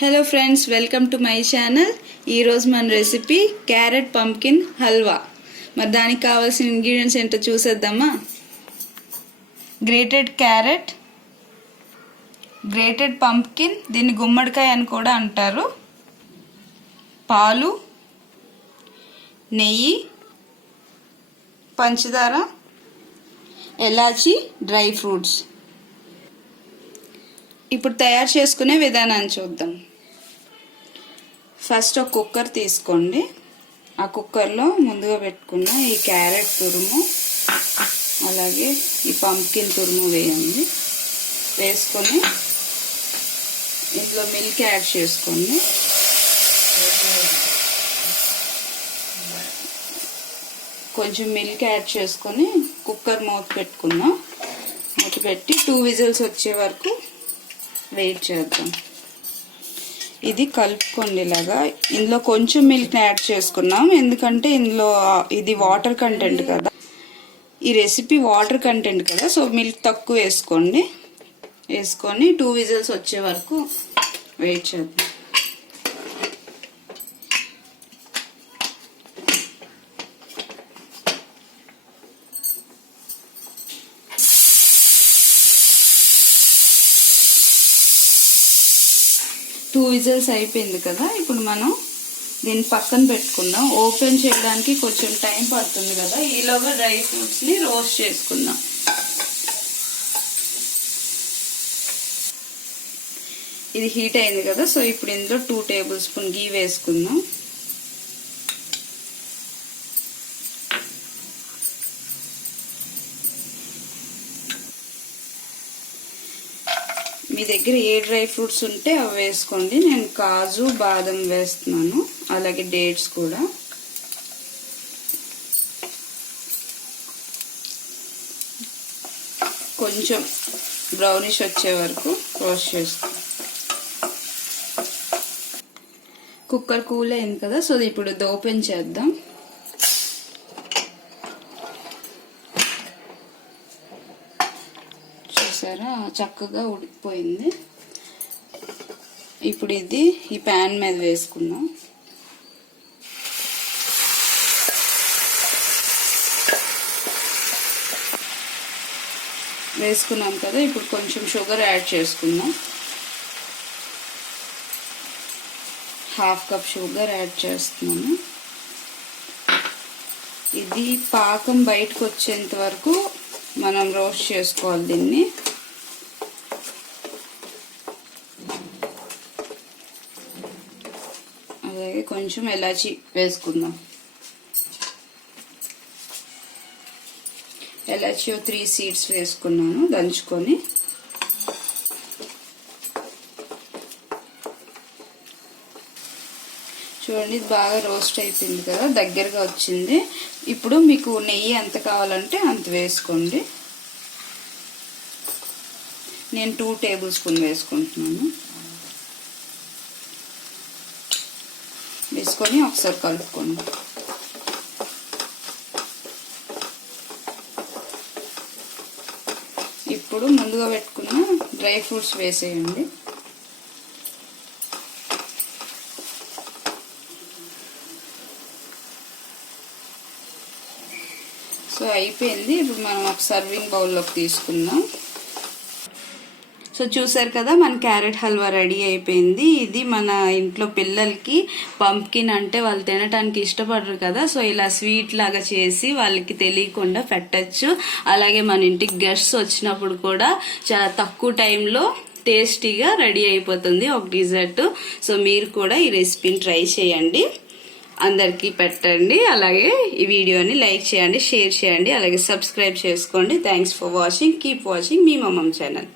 Hello friends, welcome to my channel. ఈరోజు మన recipe carrot pumpkin halwa. మరి దానికి కావాల్సిన ఇంగ్రీడియంట్స్ ఏంటో చూసేద్దామా. గ్రేటెడ్ క్యారెట్, గ్రేటెడ్ పంప్కిన్, దీన్ని గుమ్మడికాయ అని కూడా అంటారు, పాలు, నెయ్యి, పంచదార, ఎలాచి, డ్రై ఫ్రూట్స్. ఇప్పుడు తయారు చేసుకునే విధానాన్ని చూద్దాం. ఫస్ట్ ఒక కుక్కర్ తీసుకోండి. ఆ కుక్కర్లో ముందుగా పెట్టుకున్న ఈ క్యారెట్ తురుము అలాగే ఈ పంప్కిన్ తురుము వేయండి. వేసుకొని ఇందులో మిల్క్ యాడ్ చేసుకోండి. కొంచెం మిల్క్ యాడ్ చేసుకొని కుక్కర్ మూత పెట్టుకుందాం. మూత పెట్టి 2 విజిల్స్ వచ్చే వరకు వెయిట్ చేద్దాం. ఇది కలుపుకోండి ఇలాగా. ఇందులో కొంచెం మిల్క్ యాడ్ చేసుకున్నాం, ఎందుకంటే ఇందులో ఇది వాటర్ కంటెంట్ కదా, ఈ రెసిపీ వాటర్ కంటెంట్ కదా, సో మిల్క్ తక్కువ వేసుకోండి. వేసుకొని 2 విజిల్స్ వచ్చే వరకు వెయిట్ చేద్దాం. టూ విజిల్స్ అయిపోయింది కదా, ఇప్పుడు మనం దీన్ని పక్కన పెట్టుకుందాం. ఓపెన్ చేయడానికి కొంచెం టైం పడుతుంది కదా, ఈలోగా డ్రై ఫ్రూట్స్ని రోస్ట్ చేసుకుందాం. ఇది హీట్ అయింది కదా, సో ఇప్పుడు ఇందులో 2 టేబుల్ స్పూన్ గీ వేసుకుందాం. మీ దగ్గర ఏ డ్రై ఫ్రూట్స్ ఉంటే అవి వేసుకోండి. నేను కాజు, బాదం వేస్తున్నాను, అలాగే డేట్స్ కూడా. కొంచెం బ్రౌనిష్ వచ్చే వరకు రోస్ట్ చేసుకో. కుక్కర్ కూల్ అయింది కదా, సో ఇప్పుడు ఇది ఓపెన్ చేద్దాం. చూసారా, చక్కగా ఉడికిపోయింది. ఇప్పుడు ఇది ఈ ప్యాన్ మీద వేసుకుందాం. వేసుకున్నాం కదా, ఇప్పుడు కొంచెం షుగర్ యాడ్ చేసుకుందాం. 1/2 కప్ షుగర్ యాడ్ చేస్తున్నాను. ఇది పాకం బయటకు వచ్చేంత వరకు మనం రోస్ట్ చేసుకోవాలి దీన్ని. అలాగే కొంచెం ఎలాచి వేసుకుందాం. ఎలాచి 3 సీడ్స్ వేసుకున్నాను దంచుకొని. చూడండి, ఇది బాగా రోస్ట్ అయిపోయింది కదా, దగ్గరగా వచ్చింది. ఇప్పుడు మీకు నెయ్యి ఎంత కావాలంటే అంత వేసుకోండి. నేను 2 టేబుల్ స్పూన్ వేసుకుంటున్నాను. వేసుకొని ఒకసారి కలుపుకోండి. ఇప్పుడు ముందుగా పెట్టుకున్న డ్రై ఫ్రూట్స్ వేసేయండి. సో అయిపోయింది. ఇప్పుడు మనం ఒక సర్వింగ్ బౌల్లోకి తీసుకుందాం. సో చూసారు కదా, మన క్యారెట్ హల్వా రెడీ అయిపోయింది. ఇది మన ఇంట్లో పిల్లలకి పంప్కిన్ అంటే వాళ్ళు తినటానికి ఇష్టపడరు కదా, సో ఇలా స్వీట్ లాగా చేసి వాళ్ళకి తెలియకుండా పెట్టచ్చు. అలాగే మన ఇంటికి గెస్ట్స్ వచ్చినప్పుడు కూడా చాలా తక్కువ టైంలో టేస్టీగా రెడీ అయిపోతుంది ఒక డిజర్ట్. సో మీరు కూడా ఈ రెసిపీని ట్రై చేయండి, అందరికీ పెట్టండి. అలాగే ఈ వీడియోని లైక్ చేయండి, షేర్ చేయండి, అలాగే సబ్స్క్రైబ్ చేసుకోండి. Thanks for watching. Keep watching మీ మమ్మమ్ ఛానల్.